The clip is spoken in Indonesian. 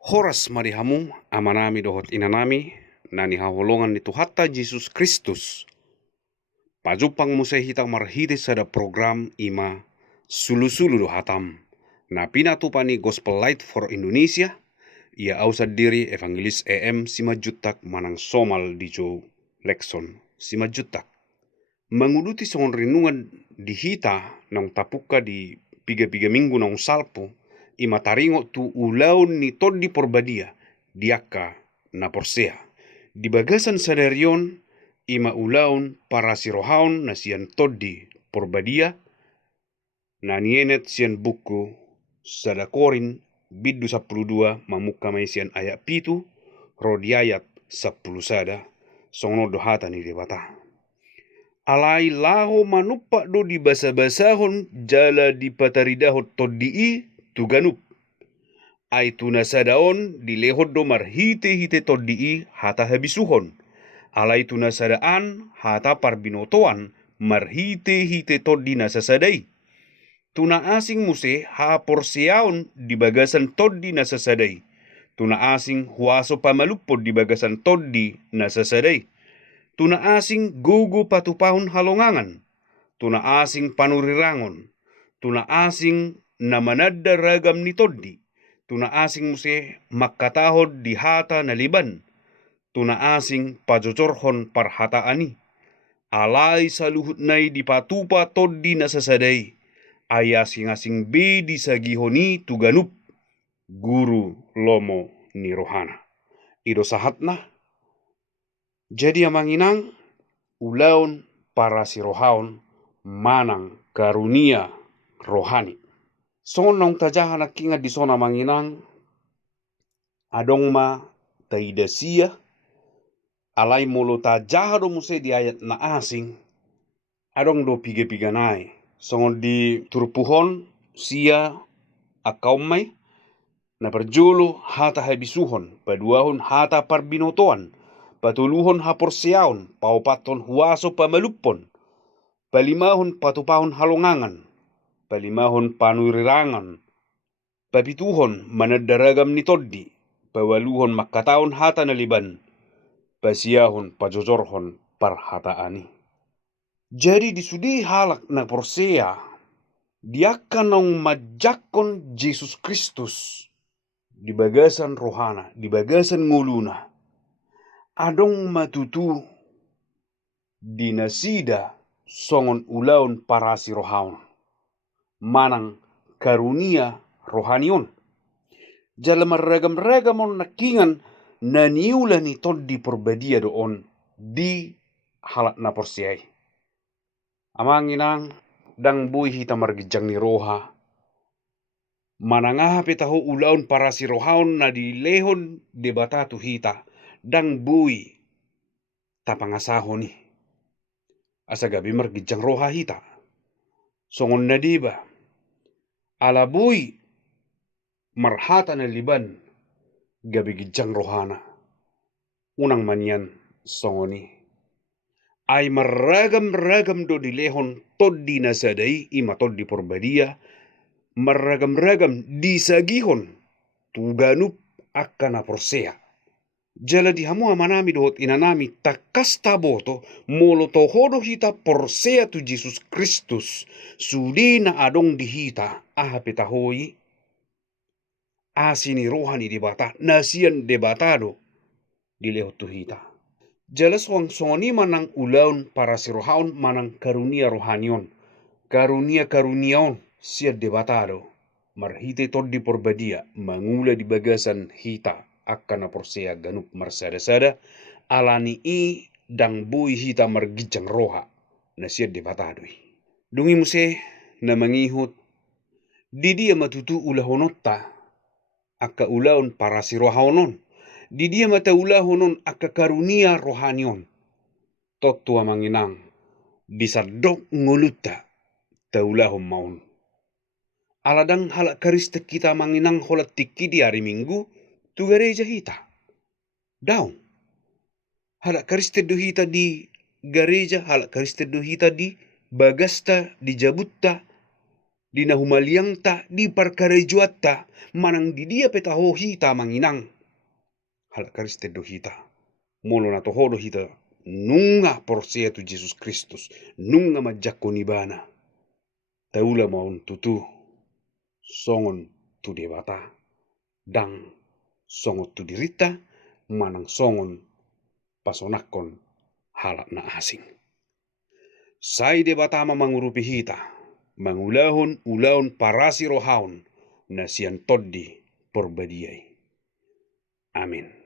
Horas marihamu amanami dohot inanami nani haholongan ni Tuhatta Yesus Kristus. Pajupang musai hita marhite sada program ima sulu-sulu do hatam. Na pinatupani Gospel Light for Indonesia, ia ausad diri Evangelis EM Simajutak manang somal di Joe Lekson Simajutak. Menguduti songon renungan di hita nang tapuka di piga-piga minggu nang salpo, ima taringo tu ulaun ni todi porbadia, diaka na porsea. Di bagasan sadarion, ima ulaun para sirohaun na sian todi porbadia, na nienet sian buku sadakorin biddu 12 mamuka may sian ayat pitu, rodi ayat 10 sada, songono dohata ni debata. Alai laho manupak do di basa-basahon jala di pataridahot toddi'i tuganup. Ai tunasadaon di lehot do marhite-hite toddi'i hata habisuhon. Alai tunasadaan hata parbinotoan marhite-hite toddi nasasadai. Tuna asing muse ha porsiaon di bagasan toddi nasasadai. Tuna asing huaso pamalupod di bagasan toddi nasasadai. Tuna asing gugu patupahun halongangan, tuna asing panurirangon, tuna asing namanadda ragam ni toddi, tuna asing muse makkatahod di hata na liban, tuna asing pajocorhon parhataani, alai saluhut nai di patupa toddi nasasadai, ayasing-asing be di sagihoni tuganup, guru lomo ni rohana. Ido sahatna, jadi amanginang ulaun para sirohaun manang karunia rohani. Sonong tajahan kinga di sona manginang adong ma taidasia alai molo tajaha do muse di ayat na asing adong do piga-piga nai. Songon di turpuhon sia akaumai na perjulu hata habisuhon paduahon hata parbinotoan patuluhon haporsiaon, paupaton huaso pamalupon, palimahon patupahon halongangan, palimahon panurirangan, papituhon manadaragam ni toddi, pawaluhon makkataon hata naliban, pasiahon pajojorhon parhataani. Jadi disudi halak na porsea, diakanong majakon Yesus Kristus di bagasan rohana, di bagasan nguluna, adong matutu dinasida songon ulaun para sirohaun manang karunia rohanion jalam ragam-ragamon nakingan naniula ni toddi porbadia doon di halak na porsiai amanginang dang bui hita margijang ni roha manangaha petaho ulaun para sirohaun na dilehon debatatu hita dang bui tapangasahoni asa gabi margijang roha hita songon nadiba ala bui marhata na liban gabi gijang rohana unang manyan songoni ay marragam-ragam do dilehon toddi nasadai ima toddi porbadia marragam-ragam disagihon tuganup akkana porsea jala di hamu amanami dohot inanami takas taboto molo tohodo hita porsea tu Yesus Kristus sudi na adong di hita ahapetahoi asini rohani debata nasian debatado di lehot tu hita jala songoni manang ulaun para sirohaun manang karunia rohanion karunia-karuniaon sia debatado marhite toddi porbadia mangula di bagasan hita akkana porsea ganup marsada-sada alani i dang bui hita margijang roha na siya debatadoi. Dungi muse na mangihut didia matutu ulahonotta akka ulaon para si rohaonon didia mata ulahonon akka karunia rohanion tottua manginang disadok ngolutta taulahom maun aladang halak karistek kita manginang holat tiki di hari Minggu tu gereja hita daun halak karistek do hita di gereja halak karistek do hita di bagasta di jabutta Dina humaliang ta di parkarejuat ta manang di dia petaho hita manginang. Hal kariste do hita. Molo na toho do hita nunga porsia tu Jesus Kristus. Nunga majako nibana. Taula maun tutu. Songon tu debata. Dang songot tu dirita. Manang songon pasonakon halak na asing. Sai debata mangurupi hita. Mangulahon ulaon parasi rohaon. Nasian toddi perbadiai. Amin.